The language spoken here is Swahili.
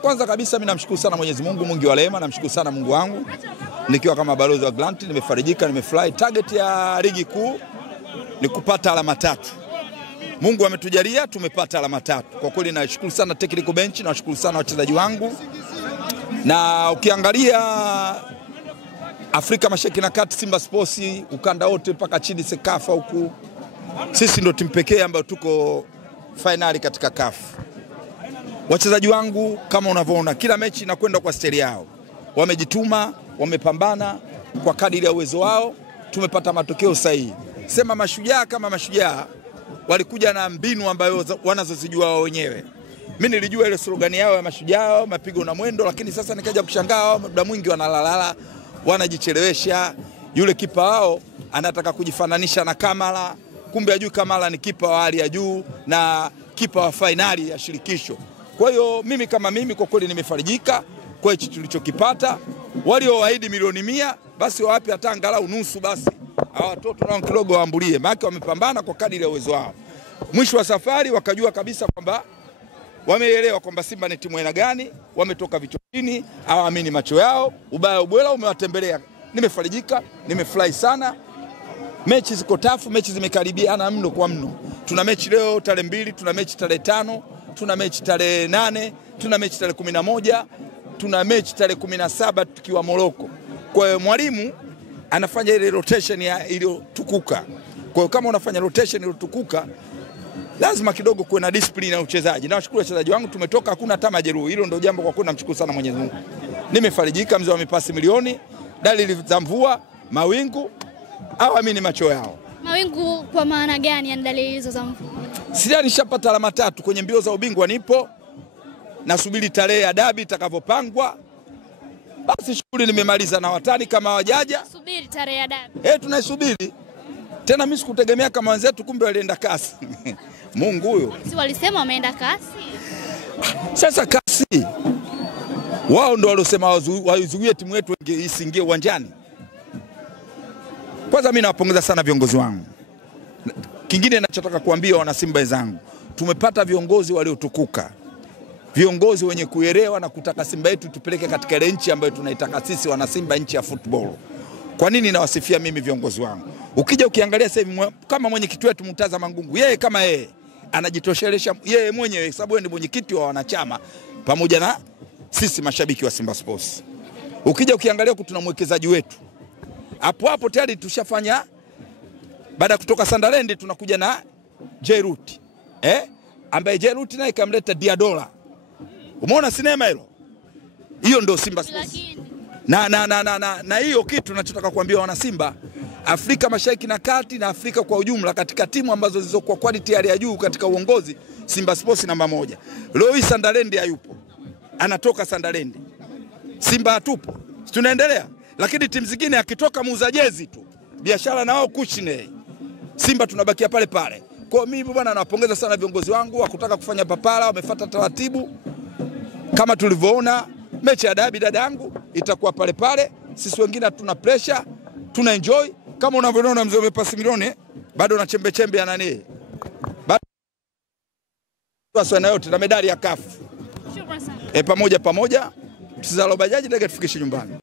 Kwanza kabisa mimi namshukuru sana Mwenyezi Mungu mwingi wa rehema, namshukuru sana Mungu wangu. Nikiwa kama balozi wa Grant nimefarijika, nimefurahi. Target ya ligi kuu ni kupata alama 3. Mungu ametujalia tumepata alama 3. Kwa kweli nashukuru sana technical bench, nashukuru sana wachezaji wangu. Na ukiangalia Afrika Mashariki na Kati, Simba Sports ukanda wote mpaka chini Sekafa huku, sisi ndio timu pekee ambayo tuko finali katika CAF. Wachezaji wangu kama unavyoona kila mechi inakwenda kwa stili yao. Wamejituma, wamepambana kwa kadiri ya uwezo wao, tumepata matokeo sahihi. Sema mashujaa kama mashujaa walikuja na mbinu ambayo wanazozijua wao wenyewe. Mimi nilijua ile slogan yao ya mashujaa, mapigo na mwendo, lakini sasa nikaja kushangaa muda mwingi wanalalala, wanajichelewesha. Yule kipa wao anataka kujifananisha na Kamala, kumbe ajui Kamala ni kipa wa hali ya juu na kipa wa finali ya shirikisho. Kwa hiyo mimi kama mimi kwa kweli nimefarijika kwa hicho tulichokipata. Walioahidi milioni 100 basi wapi hata angalau nusu basi. Hawa watoto nao kidogo waambulie, maana wamepambana kwa kadiri ya uwezo wao. Mwisho wa safari wakajua kabisa kwamba wameelewa kwamba Simba ni timu aina gani, wametoka vichwa chini, hawaamini macho yao, ubaya ubwela umewatembelea. Nimefarijika, nimefurahi sana. Mechi ziko tafu, mechi zimekaribiana mno kwa mno. Tuna mechi leo tarehe 2, tuna mechi tarehe 5, tuna mechi tarehe 8, tuna mechi tarehe 11, tuna mechi tarehe 17 tukiwa Morocco. Kwa hiyo mwalimu anafanya ile rotation ya iliyotukuka. Kwa hiyo kama unafanya rotation iliyotukuka, lazima kidogo kuwe na discipline ya uchezaji. Na washukuru wachezaji wangu, tumetoka hakuna hata majeruhi. Hilo ndio jambo kwa kweli namshukuru sana Mwenyezi Mungu. Nimefarijika, mzee wamepasi milioni, dalili za mvua, mawingu, hawaamini macho yao. Mawingu kwa maana gani ya dalili hizo za mvua? Sija nishapata alama 3 kwenye mbio za ubingwa nipo. Nasubiri tarehe ya dabi itakavyopangwa. Basi shughuli nimemaliza na watani kama wajaja. Subiri tarehe ya dabi. Tunaisubiri. Tena mimi sikutegemea kama wenzetu kumbe walienda kasi. Mungu huyo. Si walisema wameenda kasi? Sasa kasi. Wao ndio waliosema waizuie timu yetu isiingie uwanjani. Kwanza mimi nawapongeza sana viongozi wangu. Kingine ninachotaka kuambia wana Simba wenzangu, tumepata viongozi waliotukuka. Viongozi wenye kuelewa na kutaka Simba yetu tupeleke katika ile nchi ambayo tunaitaka sisi wana Simba, nchi ya football. Kwa nini nawasifia mimi viongozi wangu? Ukija ukiangalia sasa hivi kama mwenyekiti wetu Murtaza Mangungu, yeye kama yeye anajitoshelesha yeye mwenyewe sababu yeye ni mwenyekiti wa wanachama pamoja na sisi mashabiki wa Simba Sports. Ukija ukiangalia tuna mwekezaji wetu. Hapo tayari tushafanya, baada kutoka Sunderland tunakuja na Jairut. Ambaye Jairut naye kamleta Diadola. Umeona sinema hilo? Hiyo ndio Simba Sports. Na hiyo kitu tunachotaka kuambia wana Simba, Afrika Mashariki na Kati na Afrika kwa ujumla, katika timu ambazo zilizokuwa quality hali ya juu katika uongozi, Simba Sports namba 1. Leo hii Sunderland hayupo. Anatoka Sunderland. Simba hatupo. Tunaendelea. Lakini timu zingine akitoka muuza jezi tu, biashara na wao kushine. Simba tunabakia pale pale. Kwa mimi bwana nawapongeza sana viongozi wangu wa kutaka kufanya papara, wamefuata taratibu. Kama tulivyoona mechi ya dabi dada yangu itakuwa pale pale. Sisi wengine tuna pressure, tuna enjoy. Kama unavyoona mzee umepasi milioni, bado na chembe chembe ya nani? Bado wasana yote na medali ya CAF. Shukrani sana. Pamoja tusizalo bajaji ndege tufikishe nyumbani.